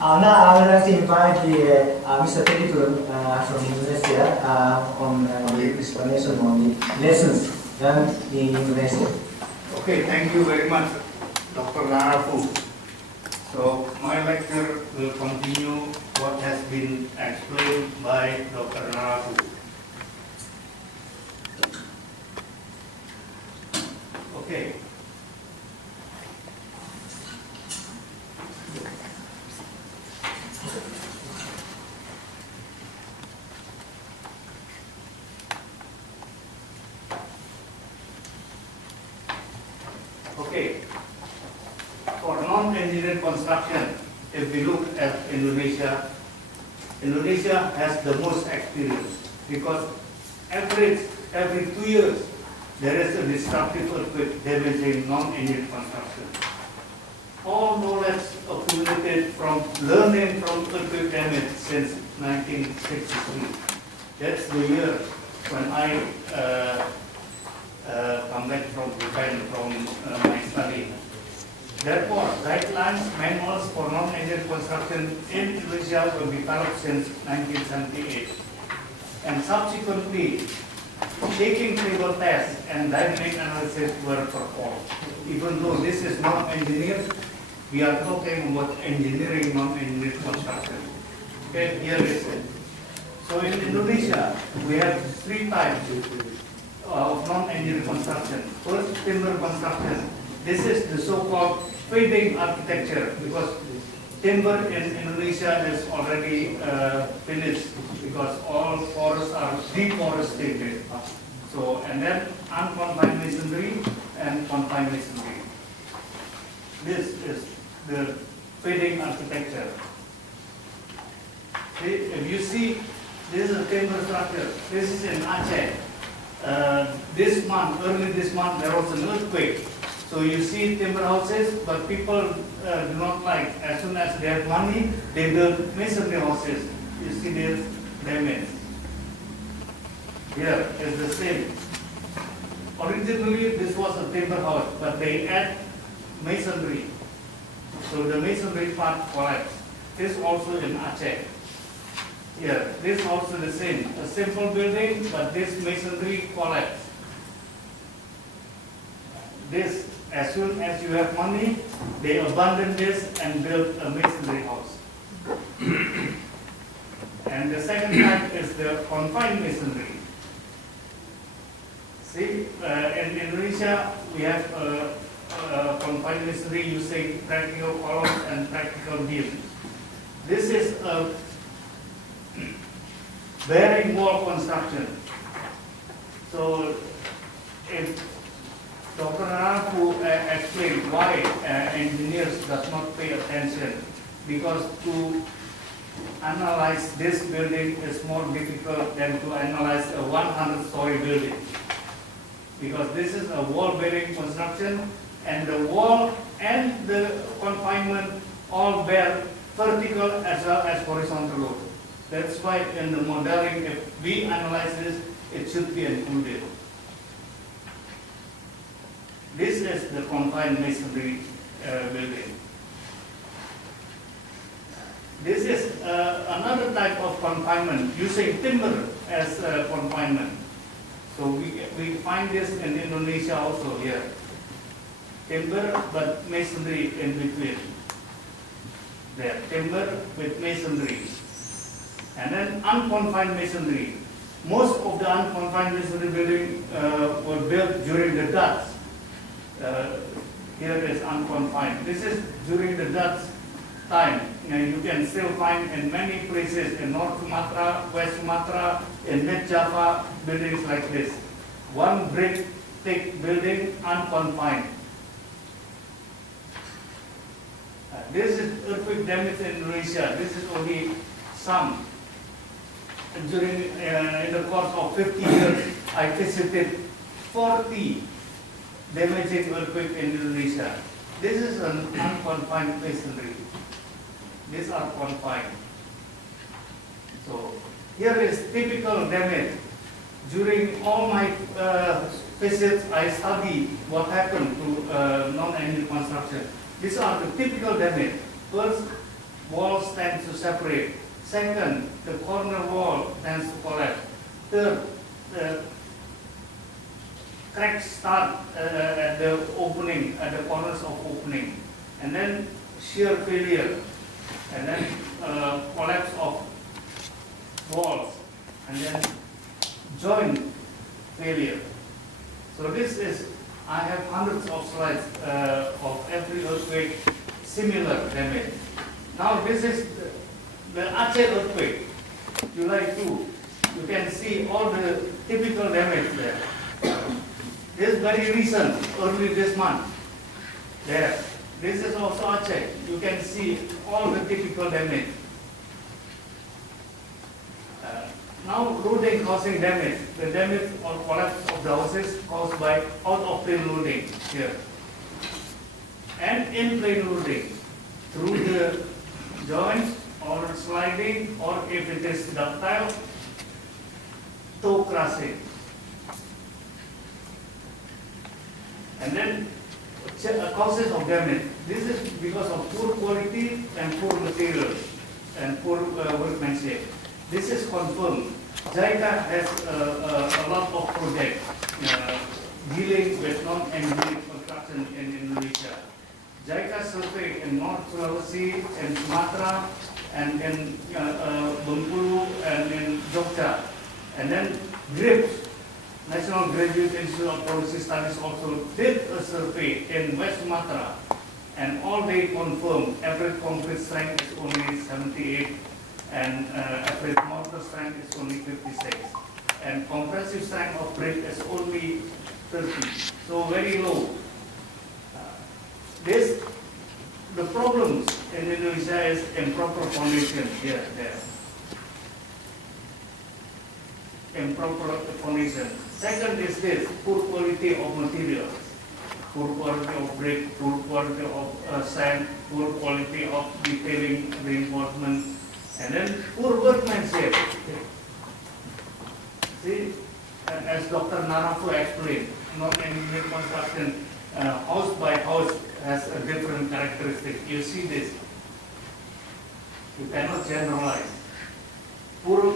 Now I would like to invite Mr. Teddy from Indonesia on the explanation on the lessons learned in Indonesia. Okay, thank you very much, Dr. Narafu. So my lecture will continue what has been explained by Dr. Narafu. Okay. Okay, for non-engineered construction, if we look at Indonesia, Indonesia has the most experience because every 2 years there is a disruptive earthquake damaging non-engineered construction. All knowledge accumulated from learning from earthquake damage since 1963. That's the year when I come back from Japan from my study. Therefore, guidelines, manuals for non-engineered construction in Indonesia were developed since 1978. And subsequently, shaking table tests and dynamic analysis were performed. Even though this is not engineered, we are talking about engineering non-engineered construction. Okay, here is it. So in Indonesia, we have 3 types of non-engineered construction. First, timber construction. This is the so-called fading architecture because timber in Indonesia is already finished because all forests are deforested. So, and then unconfined masonry and confined masonry. This is the fading architecture. If you see, this is a timber structure. This is in Aceh. Early this month, there was an earthquake. So you see timber houses, but people do not like. As soon as they have money, they build masonry houses. You see this damage. Here is the same. Originally, this was a timber house, but they add masonry. So the masonry part collapsed. This also in Aceh. Here, this also the same. A simple building, but this masonry collapsed. This, as soon as you have money, they abandon this and build a masonry house. And the second type is the confined masonry. See, in Indonesia, we have confined masonry using practical columns and practical beams. This is a bearing wall construction. So, if Dr. Narafu explained why engineers does not pay attention, because to analyze this building is more difficult than to analyze a 100-story building. Because this is a wall-bearing construction, and the wall and the confinement all bear vertical as well as horizontal load. That's why in the modeling, if we analyze this, it should be included. This is the confined masonry building. This is another type of confinement using timber as confinement. So we find this in Indonesia also here. Timber but masonry in between. There, timber with masonry. And then unconfined masonry. Most of the unconfined masonry building were built during the Dutch. Here is unconfined. This is during the Dutch time. You can still find in many places in North Sumatra, West Sumatra, in Mid Java, buildings like this. One brick thick building, unconfined. This is earthquake damage in Indonesia. This is only some. During in the course of 50 years, I visited 40 damaging earthquake in Indonesia. This is an unconfined masonry. These are confined. So here is typical damage. During all my visits, I study what happened to non-engineered construction. These are the typical damage. First, walls tend to separate. Second, the corner wall tends to collapse. Third, the cracks start at the opening, at the corners of opening, and then shear failure, and then collapse of walls, and then joint failure. So this is, I have hundreds of slides of every earthquake, similar damage. Now this is the Aceh earthquake, July 2. You can see all the typical damage there. This is very recent, early this month. There. This is also Aceh. You can see all the typical damage. Now loading causing damage. The damage or collapse of the houses caused by out of plane loading here. And in plane loading through the joints or sliding, or if it is ductile, toe crushing. And then causes of damage. This is because of poor quality and poor materials and poor workmanship. This is confirmed. JICA has a lot of projects dealing with non-engineering construction in Indonesia. JICA survey in North Sulawesi, in Sumatra, and in Bengkulu, and in Jogja. And then GRIPS, National Graduate Institute of Policy Studies, also did a survey in West Sumatra, and all they confirmed average concrete strength is only 78, and average mortar strength is only 56, and compressive strength of brick is only 30, so very low. The problems in Indonesia is improper foundation here, there. Improper foundation. Second is this, poor quality of materials, poor quality of brick, poor quality of sand, poor quality of detailing, reinforcement, and then poor workmanship. See, as Dr. Narafu explained, non-engineered construction, house by house has a different characteristic. You see this. You cannot generalize. Poor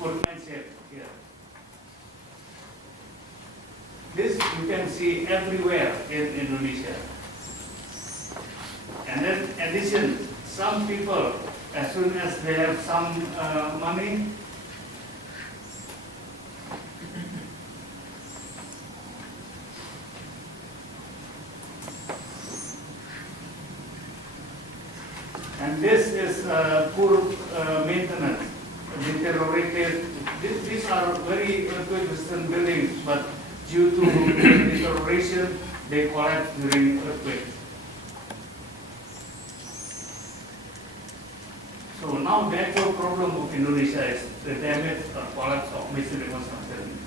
workmanship here. This you can see everywhere in Indonesia. And then in addition, some people, as soon as they have some money, and this is poor maintenance, deteriorated. These are very earthquake-resistant buildings, but due to deterioration, they collapse during earthquake. So now the actual problem of Indonesia is the damage or collapse of masonry construction.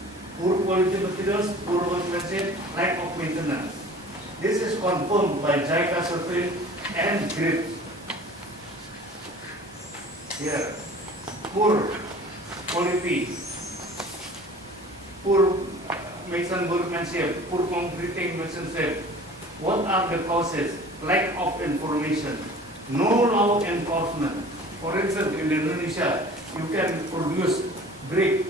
Poor quality materials, poor workmanship, lack of maintenance. This is confirmed by JICA survey and GRIPS. Here, poor quality, poor mason workmanship, poor concreting masonship. What are the causes? Lack of information, no law enforcement. For instance, in Indonesia, you can produce brick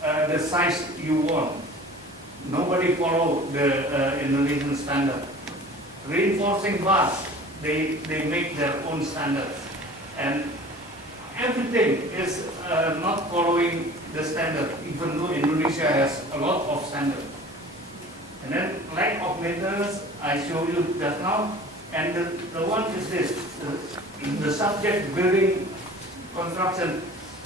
the size you want. Nobody follow the Indonesian standard. Reinforcing bars, they make their own standards. And everything is not following the standard, even though Indonesia has a lot of standards. And then lack of maintenance, I showed you just now. And the one is this, the subject building construction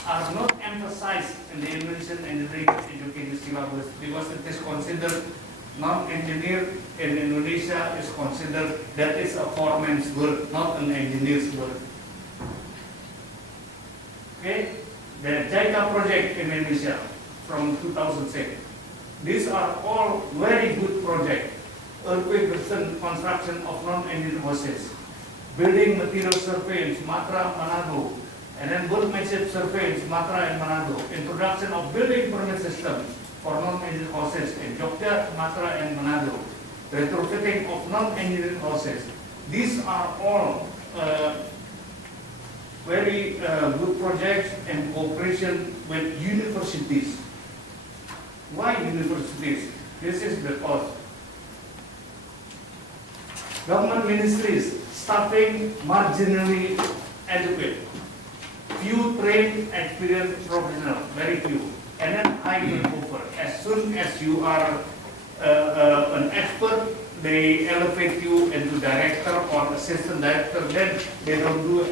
are not emphasized in the Indonesian engineering education syllabus because it is considered non-engineer in Indonesia is considered that is a foreman's work, not an engineer's work. Okay, the JICA project in Indonesia from 2006. These are all very good projects. Earthquake-resistant construction of non-engineered houses, building material survey in Sumatra, Manado, and then workmanship survey in Sumatra and Manado. Introduction of building permit system for non-engineered houses in Jogja, Sumatra, and Manado. Retrofitting of non-engineered houses. These are all very good projects and cooperation with universities. Why universities? This is because government ministries staffing marginally adequate, few trained, experienced professionals, very few, and then high turnover. As soon as you are an expert, they elevate you into director or assistant director. Then they don't do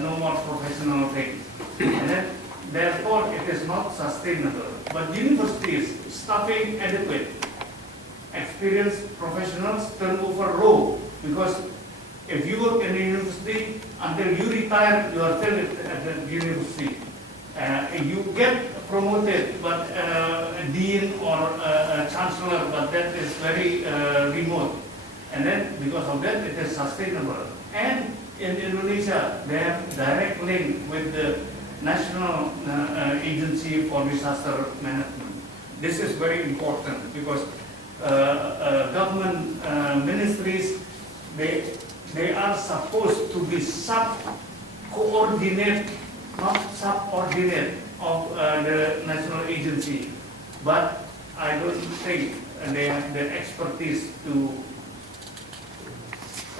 no more professional things, and then therefore it is not sustainable. But universities staffing adequate, experienced professionals, turnover low, because if you work in a university until you retire, you are still at the university. You get promoted, but dean or chancellor, but that is very remote. And then because of that, it is sustainable. And in Indonesia, they have direct link with the National Agency for Disaster Management. This is very important because government ministries, they are supposed to be sub-coordinate, not subordinate of the national agency. But I don't think they have the expertise to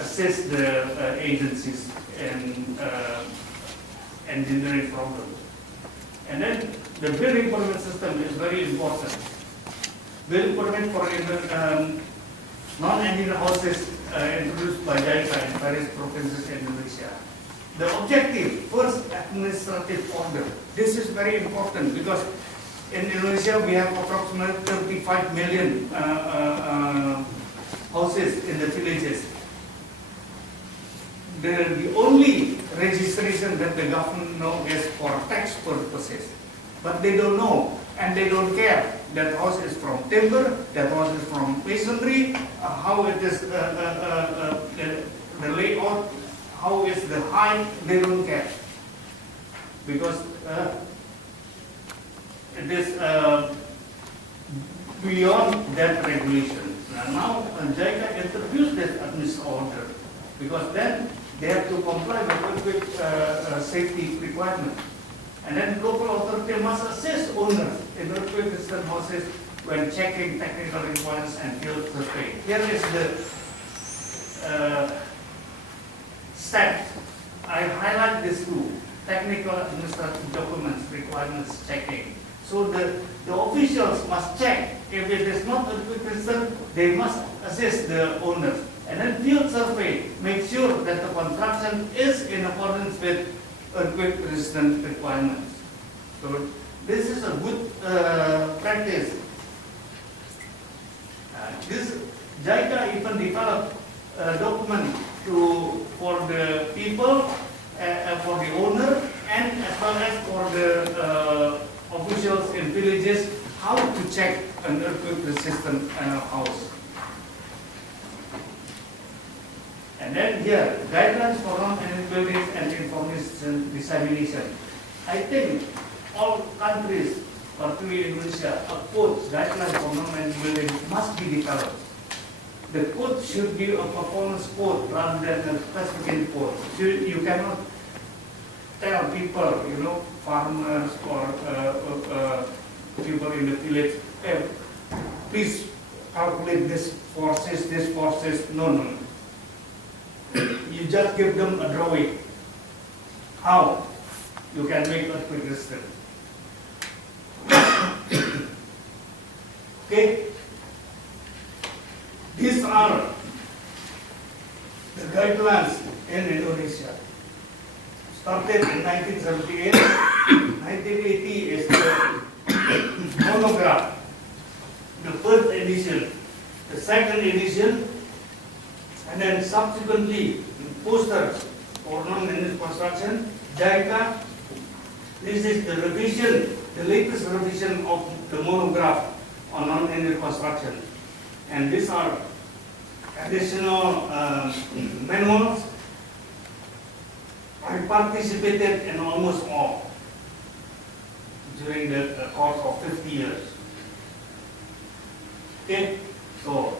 assist the agencies in engineering problems. And then the building permit system is very important. Building permit for non-engineered houses introduced by JICA in various provinces in Indonesia. The objective, first, administrative order. This is very important because in Indonesia we have approximately 35 million houses in the villages. The only registration that the government knows is for tax purposes, but they don't know and they don't care. That house is from timber, that house is from masonry, how it is the layout, how is the height, they don't care. Because it is beyond that regulation. Now JICA introduced this administrative order because then they have to comply with safety requirements. And then local authority must assist owners in earthquake resistant houses when checking technical requirements and field survey. Here is the steps. I highlight this too. Technical administrative documents requirements checking. So the officials must check. If it is not earthquake resistant, they must assist the owners. And then field survey, make sure that the construction is in accordance with earthquake resistant requirements. So this is a good practice. This JICA even developed a document for the people, for the owner, and as well as for the officials in villages how to check an earthquake resistant house. And then here, guidelines for non-energy buildings and information dissemination. I think all countries, particularly Indonesia, a code, guidelines for non-energy buildings must be developed. The code should be a performance code rather than a specific code. You cannot tell people, farmers or people in the village, hey, please calculate this forces. No. You just give them a drawing. How you can make earthquake resistant. Okay? These are the guidelines in Indonesia. Started in 1978. 1980 is the monograph, the first edition, the second edition, and then subsequently posters for non-energy construction. JICA, this is the revision, the latest revision of the monograph on non-energy construction. And these are additional manuals. I participated in almost all during the course of 50 years. Okay, so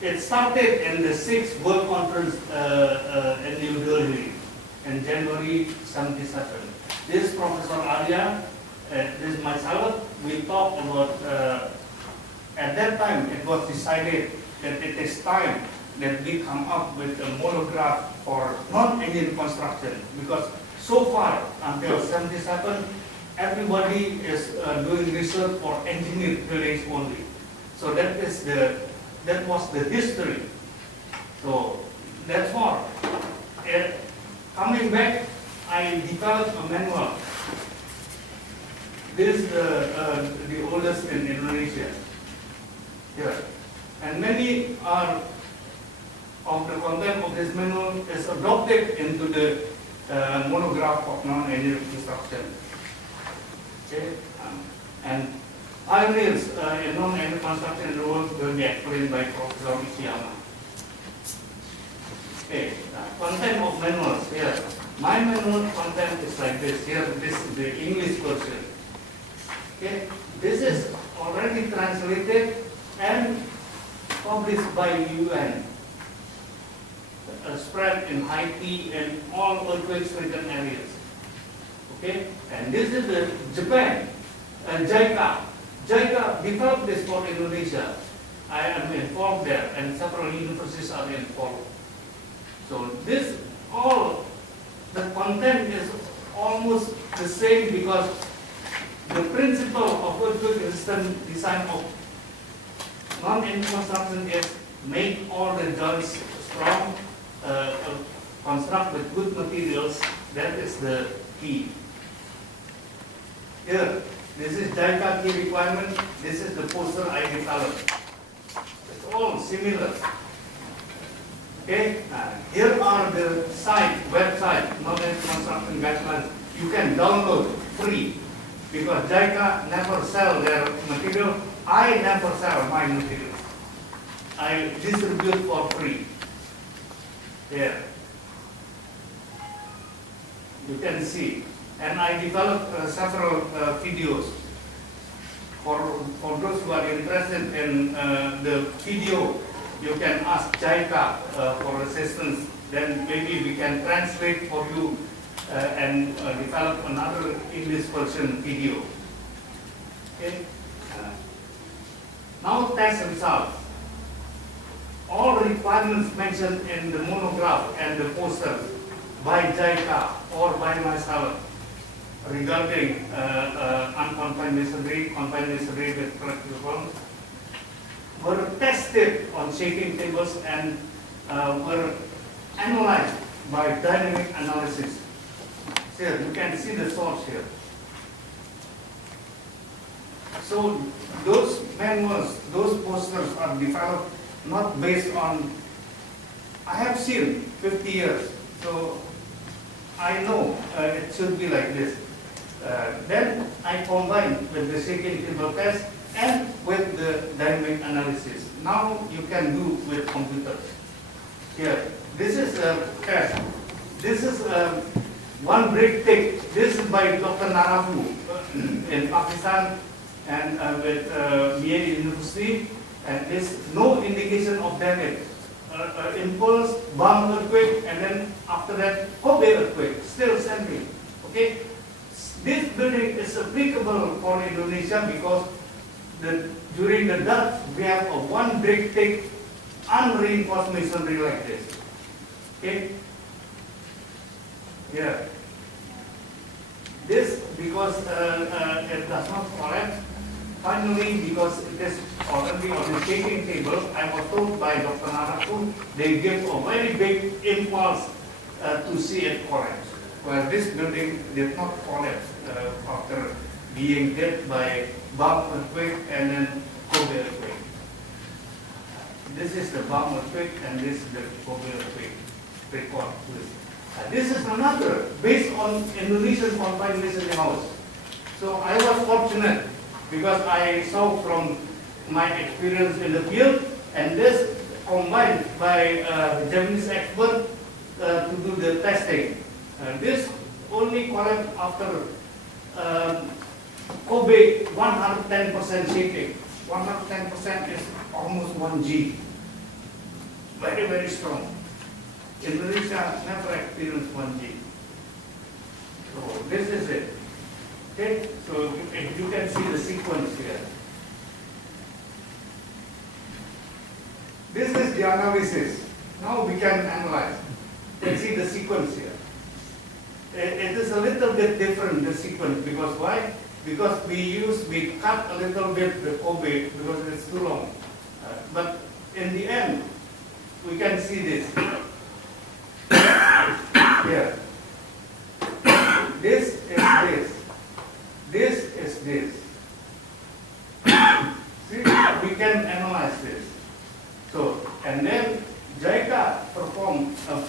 it started in the 6th World Conference in New Delhi. in January 77. This Professor Arya, this is myself, we talked about, at that time it was decided that it is time that we come up with a monograph for non-engine construction, because so far until 77, everybody is doing research for engineered buildings only. So that was the history. So that's all. Coming back, I developed a manual. This is the oldest in Indonesia. Here. And many of the content of this manual is adopted into the monograph of non-engineering construction. Okay? And pioneers in non-engineering construction in the world will be explained by Professor Ishiyama. Okay, content of manuals here. My manual content is like this. Here, this is the English version. Okay, this is already translated and published by UN. Spread in Haiti and all earthquake-stricken areas. Okay, and this is the Japan, JICA. JICA developed this for Indonesia. I am involved there, and several universities are involved. So this all, the content is almost the same, because the principle of earthquake resistant design of non-engineering construction is make all the joints strong, construct with good materials. That is the key. Here, this is JICA key requirement. This is the poster I developed. It's all similar. Okay, here are the website, non-engineering construction guidelines. You can download free, because JICA never sell their material. I never sell my material. I distribute for free. Here, you can see. And I developed several videos. For those who are interested in the video, you can ask JICA for assistance. Then maybe we can translate for you and develop another English version video. Okay. Now test results. All requirements mentioned in the monograph and the poster by JICA or by myself regarding unconfined masonry, confined masonry with corrective forms were tested on shaking tables and were analyzed by dynamic analysis. Here, you can see the source here. So those manuals, those posters are developed not based on, I have seen 50 years, so I know it should be like this. Then I combine with the shaking table test and with the dynamic analysis. Now you can do with computers. Here, this is a test. This is one brick thick. This is by Dr. Narafu in Pakistan and with Boen University. And there's no indication of damage. Impulse, bomb earthquake, and then after that, Kobe earthquake, still standing. Okay? This building is applicable for Indonesia because during the Dutch, we have a one brick thick, unreinforced masonry like this. Okay? Yeah. This, because it does not collapse. Finally, because it is already on the shaking table, I was told by Dr. Naraku, they give a very big impulse to see it collapse. Well, this building did not collapse after being hit by bomb earthquake and then Kobe earthquake. This is the bomb earthquake and this is the Kobe earthquake record. This is another based on Indonesian confined masonry house. So I was fortunate because I saw from my experience in the field, and this combined by Japanese expert to do the testing. This only collapsed after Kobe 110% shaking. 110% is almost 1 G. Very, very strong. Indonesia never experienced 1 G. this is it. Okay, so you can see the sequence here. This is the analysis. Now we can analyze. You can see the sequence here. It is a little bit different, the sequence, because why? Because we cut a little bit the Kobe because it's too long. But in the end, we can see this. Here. This is this. This is this. See, we can analyze this. So, and then JICA performed a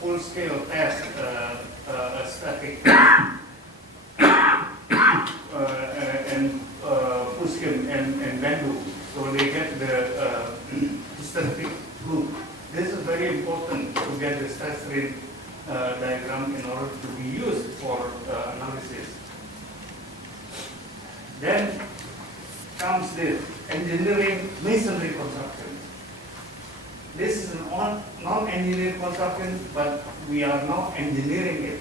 full-scale test, a static and Puskin and Bandu. So they get the static group. This is very important to get the stress strain diagram in order to be used for analysis. Then comes the engineering masonry construction. This is a non-engineered construction, but we are not engineering it.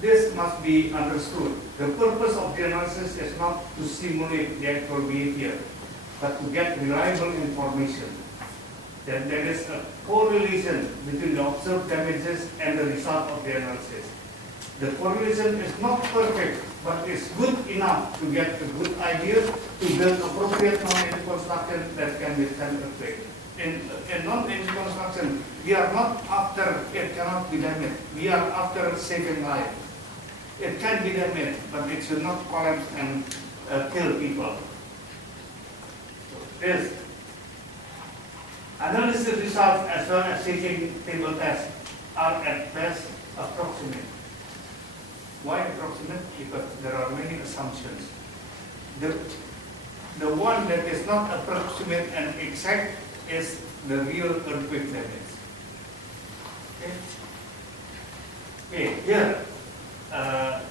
This must be understood. The purpose of the analysis is not to simulate the actual behavior, but to get reliable information. That there is a correlation between the observed damages and the result of the analysis. The correlation is not perfect, but it's good enough to get a good idea to build appropriate non-engineered construction that can withstand earthquake. In non-engineered construction, we are not after it cannot be damaged. We are after saving life. It can be damaged, but it should not collapse and kill people. So this analysis results as well as shaking table tests are at best approximate. Why approximate? Because there are many assumptions. The one that is not approximate and exact is the real earthquake damage. Okay, here,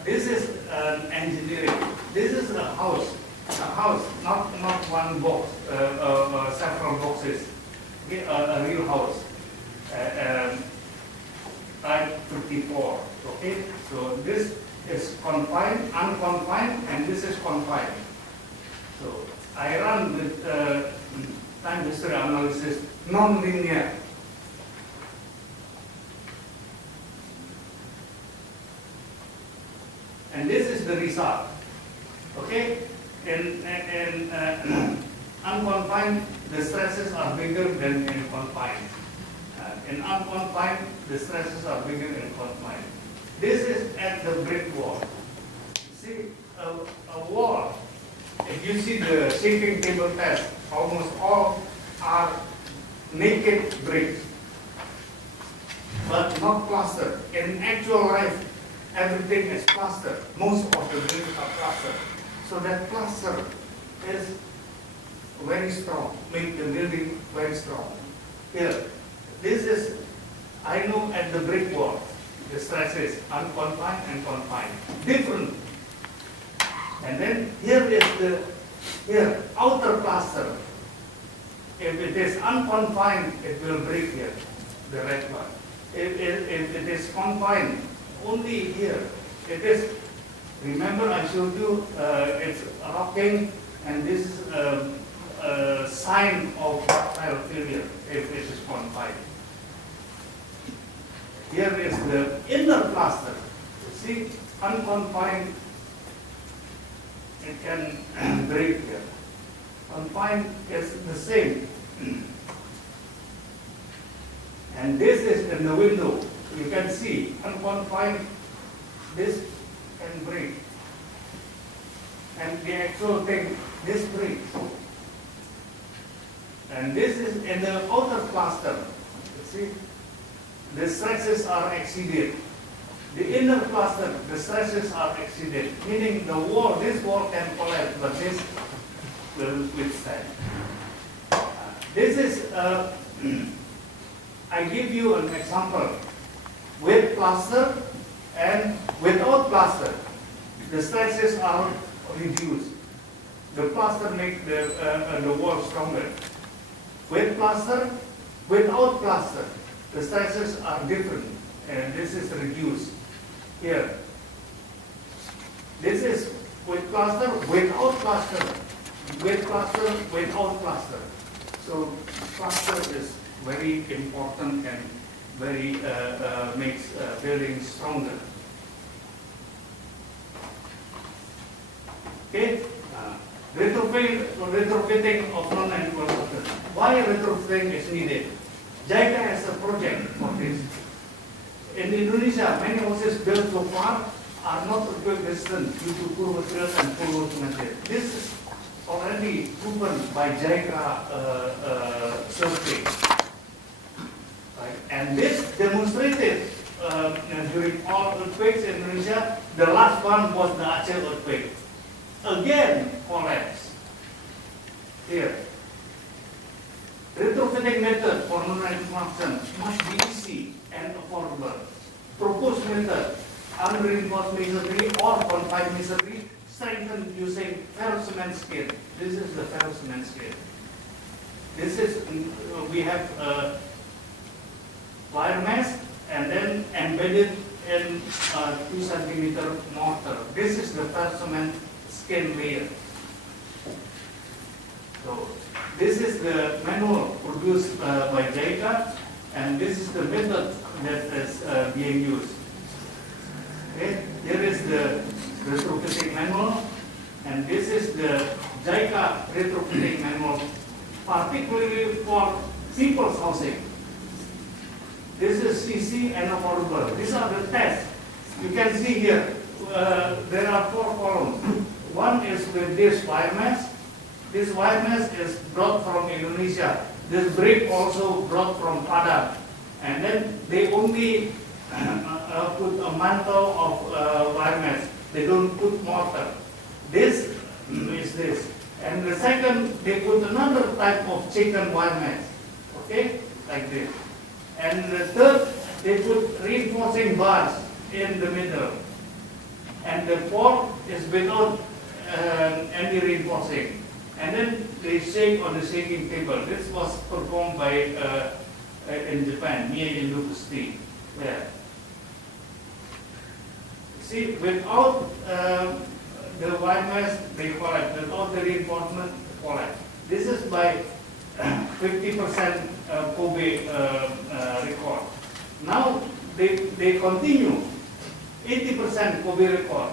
this is an engineering. This is a house, not one box, several boxes. Okay, a real house, type 54. Okay, so this is confined, unconfined, and this is confined. So I run with time history analysis non-linear. And this is the result. Okay? In unconfined, the stresses are bigger than in confined. In unconfined, the stresses are bigger in confined. This is at the brick wall. See, a wall. If you see the shaking table test, almost all are naked bricks, but not plastered. In actual life, everything is plastered. Most of the bricks are plastered. So that plaster is very strong, make the building very strong. Here, this is, I know at the brick wall, the stresses unconfined and confined, different. And then here is the outer plaster. If it is unconfined, it will break here, the red one. If it is confined, only here. It is, remember I showed you, it's rocking, and this is a sign of ductile failure if it is confined. Here is the inner plaster. See, unconfined, it can break here. Confined is the same. And this is in the window. You can see unconfined, this can break. And the actual thing, this breaks. And this is in the outer plaster. You see, the stresses are exceeded. The inner plaster, the stresses are exceeded, meaning the wall, this wall can collapse, but this will withstand. This is, I give you an example. With plaster and without plaster, the stresses are reduced. The plaster makes the wall stronger. With plaster, without plaster, the stresses are different, and this is reduced. Here, This is with plaster, without plaster, with plaster, without plaster. So plaster is very important and very makes building stronger. Okay, retrofitting of non-annual construction. Why retrofitting is needed? JICA has a project for this. In Indonesia, many houses built so far are not earthquake resistant due to poor materials and poor workmanship. This is already proven by JICA survey. Right? And this demonstrated during all earthquakes in Indonesia. The last one was the Aceh earthquake. Again, collapse. Here. Retrofitting method for non-annual construction must be easy and affordable. Proposed method, unreinforced masonry or confined masonry, strengthened using ferrocement skin. This is the ferrocement skin. This is, we have wire mesh and then embedded in 2 centimeter mortar. This is the ferrocement skin layer. So this is the manual produced by JICA, and this is the method that is being used. Okay, here is the retrofitting manual, and this is the JICA retrofitting manual, particularly for people's housing. This is easy and affordable. These are the tests. You can see here, there are 4 columns. One is with this wire mesh. This wire mesh is brought from Indonesia. This brick also brought from Padang. And then they only put a mantle of wire mesh. They don't put mortar. This is this. And the second, they put another type of chicken wire mesh. Okay, like this. And the third, they put reinforcing bars in the middle. And the fourth is without any reinforcing. And then they shake on the shaking table. This was performed by in Japan, near University. Yeah. See, without the wire mesh, they collapse. Without the reinforcement, they collapse. This is by 50% Kobe record. Now they continue 80% Kobe record.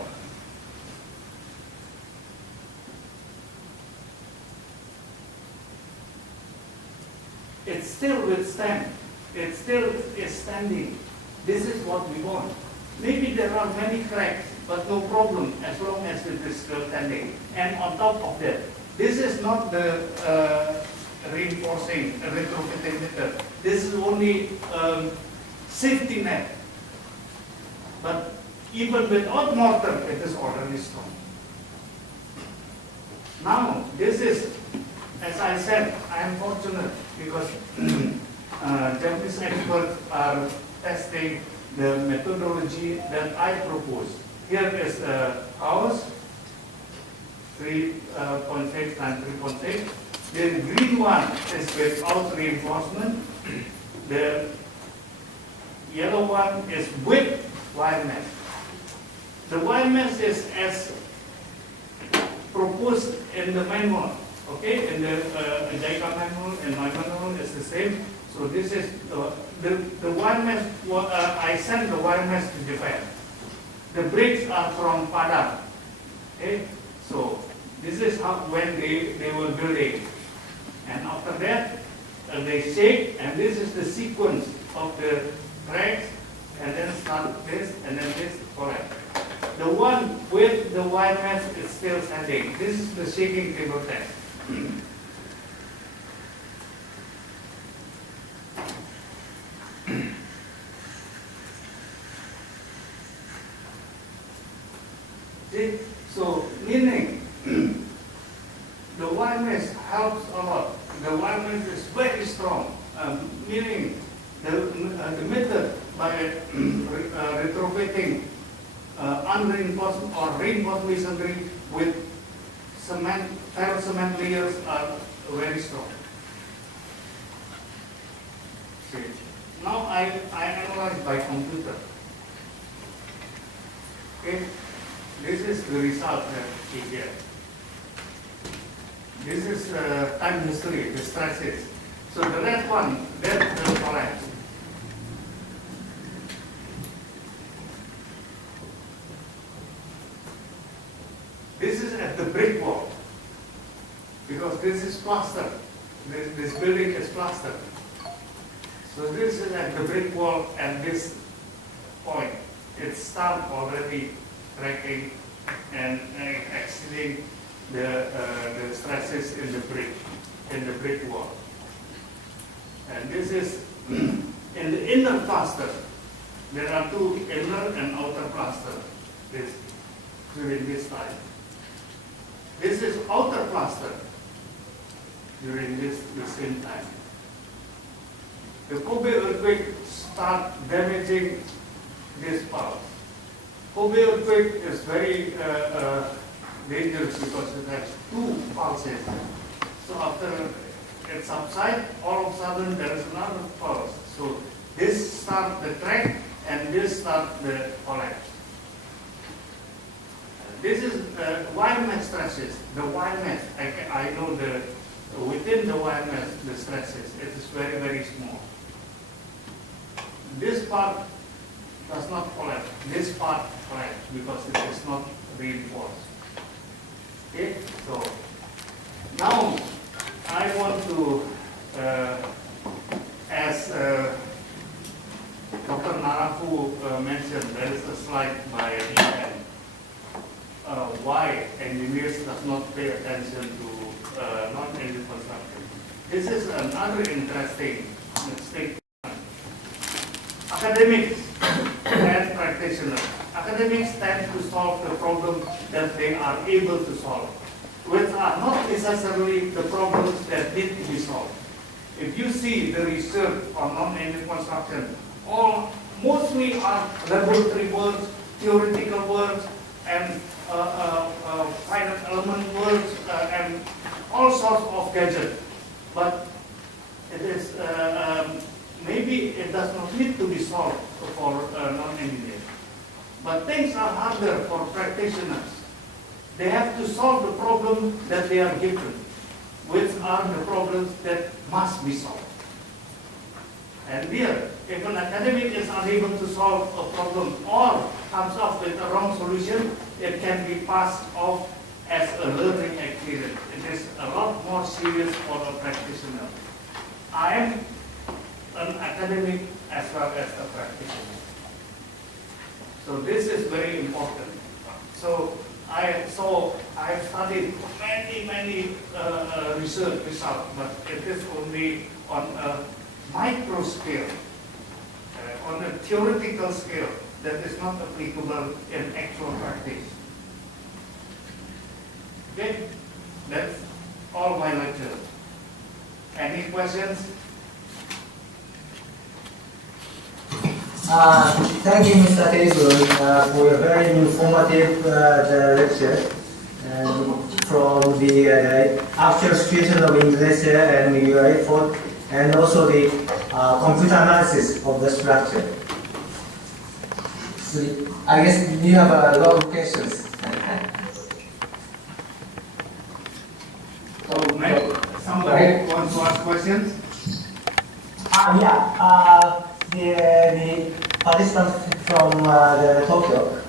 It still withstand. It still is standing. This is what we want. Maybe there are many cracks, but no problem as long as it is still standing. And on top of that, this is not the reinforcing retrofitting method. This is only safety net. But even without mortar, it is already strong. Now, this is, as I said, I am fortunate because Japanese experts are testing the methodology that I propose. Here is a house, 3.6 times 3.6. The green one is without reinforcement. The yellow one is with wire mesh. The wire mesh is as proposed in the manual. Okay, in the JICA manual and my manual is the same. So this is the wire mesh. I sent the wire mesh to Japan. The bricks are from Padang. Okay, so this is how when they were building, and after that they shake, and this is the sequence of the cracks, and then start this, and then this collapse. The one with the wire mesh is still standing. This is the shaking table test. See? So, meaning the wire mesh helps a lot. The wire mesh is very strong. Meaning the method by retrofitting unreinforced or reinforced masonry with cement, ferrocement layers are very strong. See. Now I analyze by computer. Okay, this is the result that we get. This is time history, the stresses. So the red one, that will collapse. This is at the brick wall, because this is plaster. This building is plastered. So this is at the brick wall at this point. It starts already cracking and exceeding the stresses in the brick wall. And this is in the inner plaster. There are two inner and outer plaster. During this time. This is outer plaster during the same time. The Kobe earthquake start damaging this part. Kobe earthquake is very dangerous because it has two pulses. So after it subsides, all of a sudden there is another pulse. So this starts the crack and this starts the collapse. This is wire mesh stresses. The wire mesh, I know within the wire mesh, the stresses, it is very, very small. This part does not collapse. This part collapses because it is not reinforced. Okay, so now I want to, as Dr. Narafu mentioned, there is a slide by Boen. Why engineers does not pay attention to non-engine construction. This is another interesting statement. Academics and practitioners. Academics tend to solve the problem that they are able to solve, which are not necessarily the problems that need to be solved. If you see the research on non-engine construction, mostly are laboratory works, theoretical works, and finite element works, and all sorts of gadgets. But it is maybe it does not need to be solved for non-engineers. But things are harder for practitioners. They have to solve the problem that they are given, which are the problems that must be solved. And here, if an academic is unable to solve a problem or comes up with a wrong solution, it can be passed off as a learning experience. It is a lot more serious for a practitioner. I am an academic as well as a practitioner. So this is very important. So I have studied many research results, but it is only on a micro scale, on a theoretical scale that is not applicable in actual practice. Okay, that's all my lecture. Any questions? Thank you, Mr. Teddy's, for your very informative lecture. And from the actual situation of Indonesia and your effort, and also the computer analysis of the structure. So I guess you have a lot of questions. So, somebody wants to ask questions? The participants from the Tokyo,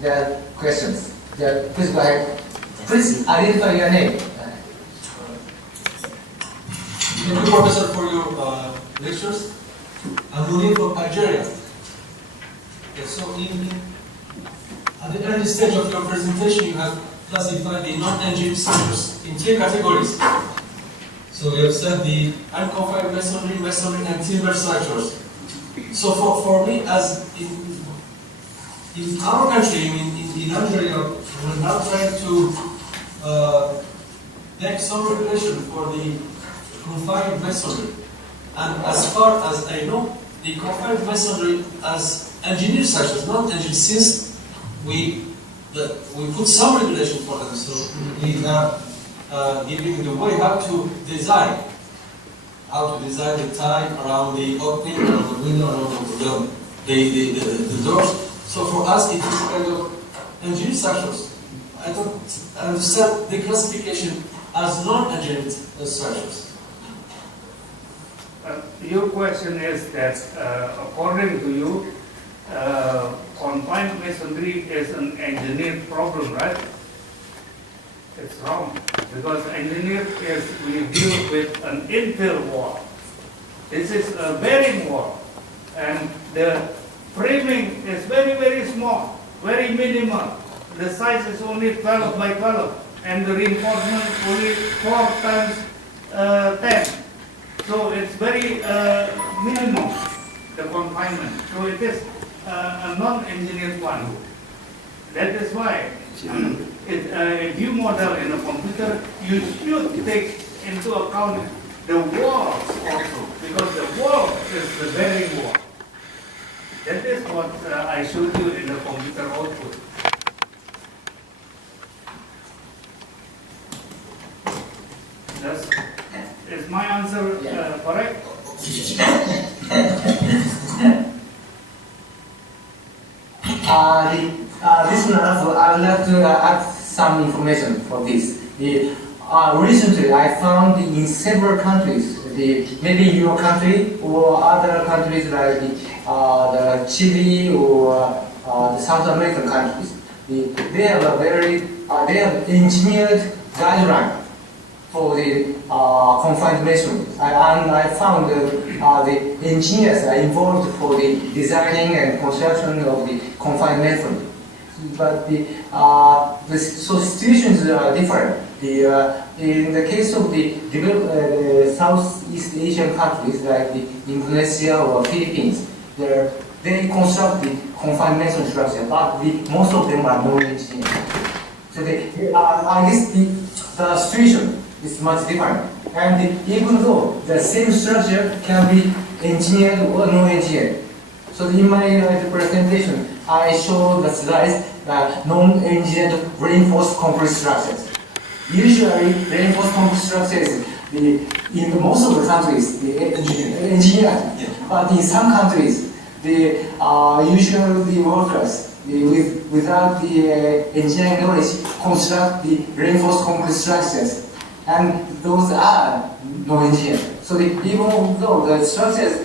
their questions. Please go ahead. Please identify your name. Thank you, Professor, for your lectures. I'm Boen from Algeria. Yes, so at the early stage of your presentation, you have classified the non-engine structures in 3 categories. So you have said the unconfined masonry, and timber structures. So for me, as in our country, in Algeria, we're now trying to make some regulation for the confined masonry. And as far as I know, the confined masonry as engineer structures, not engineers, since we put some regulation for them. So we are giving the way how to design the tie around the opening, around the window, around the doors. So for us, it is kind of engineer structures. I don't understand the classification as non-engineered structures. Your question is that, according to you, confined masonry is an engineered problem, right? It's wrong, because engineered is we deal with an infill wall. This is a bearing wall, and the framing is very, very small, very minimal. The size is only 12 by 12, and the reinforcement only 4 times 10. So it's very minimal, the confinement. So it is a non-engineered one. That is why if you model in a computer, you should take into account the walls also, because the wall is the bearing wall. That is what I showed you in the computer output. Is my answer correct? This one also, I would like to add some information for this. Recently, I found in several countries, maybe your country or other countries like the Chile or the South American countries, they have a they have engineered guideline for the confined masonry. And I found the engineers are involved for the designing and construction of the confined masonry. But so situations are different. In the case of the Southeast Asian countries like Indonesia or Philippines, they construct the confined masonry structure, but most of them are non-engineered. So I guess the situation is much different. And even though the same structure can be engineered or non-engineered. So in my presentation, I show the slides non-engineered reinforced concrete structures. Usually, reinforced concrete structures in most of the countries engineered, but in some countries, usually the workers without the engineering knowledge construct the reinforced concrete structures, and those are non-engineered. So even though the structures,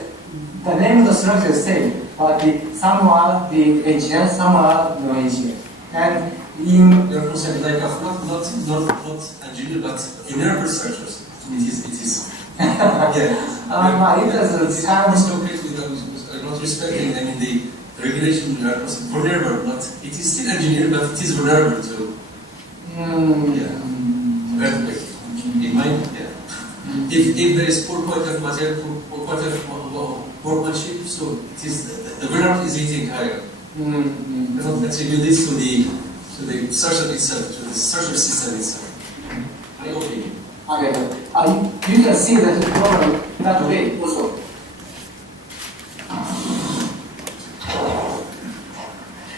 the name of the structure is the same, but some are the engineered, some are non-engineered. And in There are also like not engineered, but inert structures. It is. Yeah. it is kind of completely not respecting. I mean the regulation vulnerable, but it is still engineered, but it is vulnerable to. Earthquake. In mind, If there is poor quality of material, poor quality of workmanship, so it is the vulnerability is eating higher. Not attribute this to the structure itself, to the structure system itself. My opinion. Okay, you can see that the problem that way also.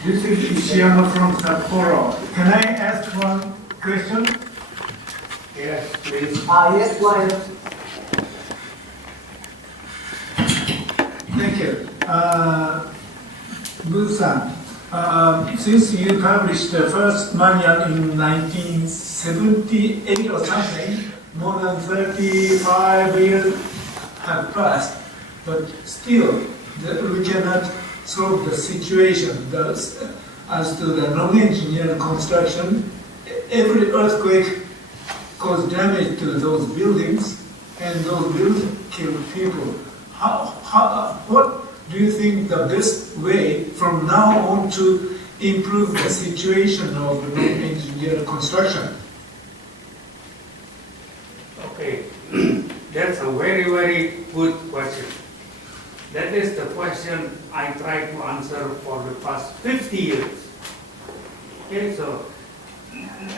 This is Ishiyama from Sapporo. Can I ask one question? Yes, please. Yes, why? Thank you. Boon-san, since you published the first manual in 1978 or something, more than 35 years have passed, but still we cannot solve the situation. Thus, as to the non-engineered construction, every earthquake cause damage to those buildings, and those buildings kill people. What do you think the best way from now on to improve the situation of non-engineered construction? Okay, that's a very, very good question. That is the question I try to answer for the past 50 years. Okay, so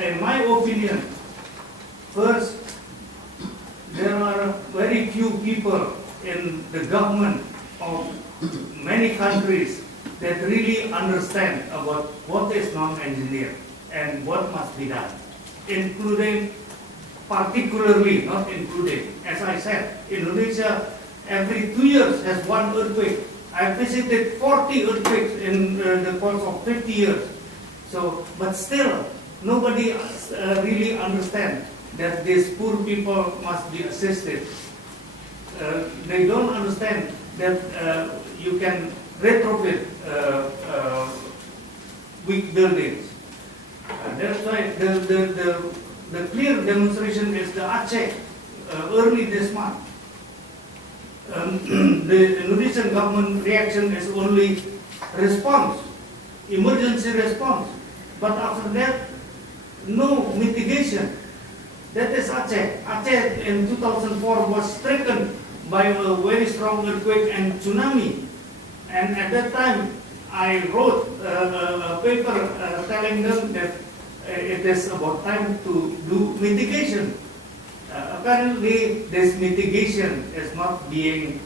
in my opinion, first, there are very few people in the government of many countries that really understand about what is non-engineered and what must be done, including, particularly, not including, as I said, Indonesia every 2 years has one earthquake. I visited 40 earthquakes in the course of 50 years. So, but still, nobody really understands that these poor people must be assisted. They don't understand that you can retrofit weak buildings. That's why the clear demonstration is the Aceh early this month. The Indonesian government reaction is only response, emergency response. But after that, no mitigation. That is Aceh. Aceh in 2004 was stricken by a very strong earthquake and tsunami. And at that time, I wrote a paper telling them that it is about time to do mitigation. Apparently, this mitigation is not being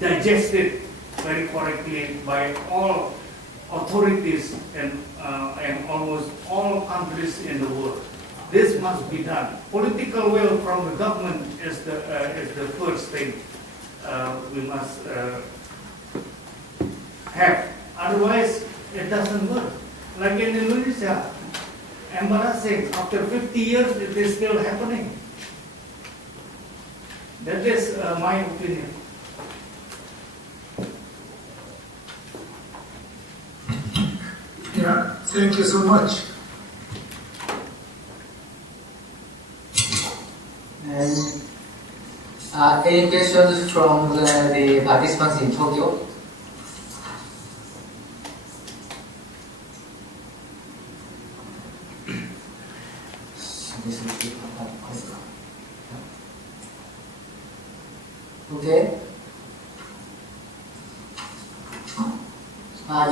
digested very correctly by all authorities and almost all countries in the world. This must be done. Political will from the government is the first thing we must have. Otherwise, it doesn't work. Like in Indonesia, embarrassing. After 50 years, it is still happening. That is my opinion. Yeah, thank you so much. And any questions from the participants in Tokyo? Okay.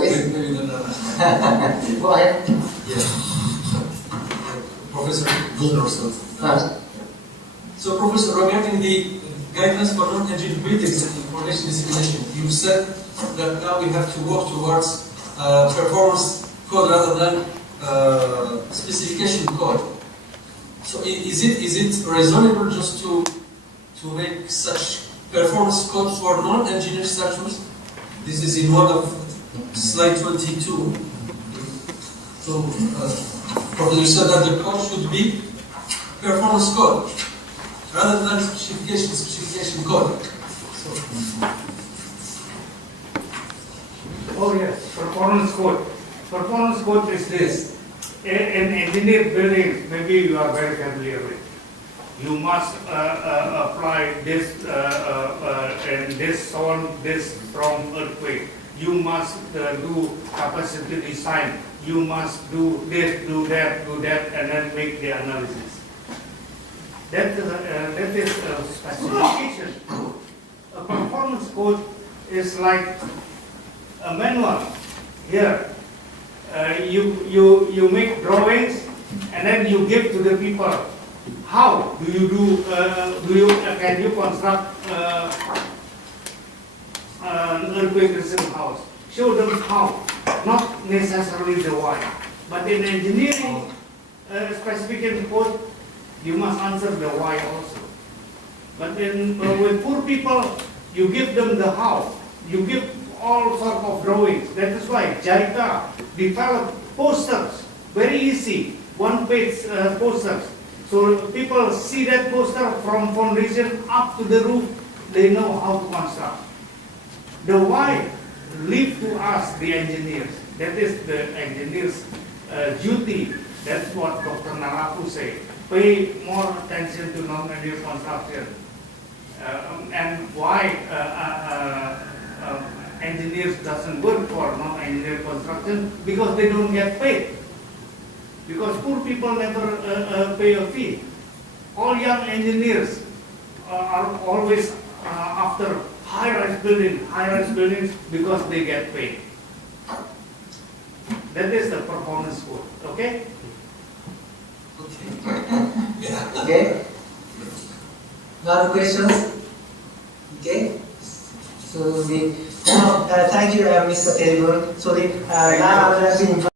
Yes. Maybe then, Go ahead. yeah. Professor Boen or something. So, Professor, regarding the guidelines for non-engineered buildings and information dissemination, you said that now we have to work towards performance code rather than specification code. So, is it reasonable just to make such performance code for non-engineered structures? This is in one of slide 22. So, Professor said that the code should be performance code rather than specification code. So, Oh yes, performance code. Performance code is this. In engineered buildings, maybe you are very familiar with. You must apply this and this on this strong earthquake. You must do capacity design. You must do this, do that, and then make the analysis. That is a specification. A performance code is like a manual. Here, you make drawings and then you give to the people. How do you can you construct an earthquake-resistant house? Show them how, not necessarily the why. But in engineering specification code, you must answer the why also. But with poor people, you give them the how. You give all sorts of drawings. That is why JICA developed posters, very easy, one-page posters. So people see that poster from foundation up to the roof, they know how to construct. The why, leave to us, the engineers. That is the engineer's duty. That's what Dr. Naraku said. Pay more attention to non-engineer construction. And why engineers doesn't work for non-engineer construction? Because they don't get paid. Because poor people never pay a fee. All young engineers are always after high-rise buildings because they get paid. That is the performance code. Okay? yeah. Okay. No other questions? Okay. So thank you, Mr. Teddy. So now I would like to invite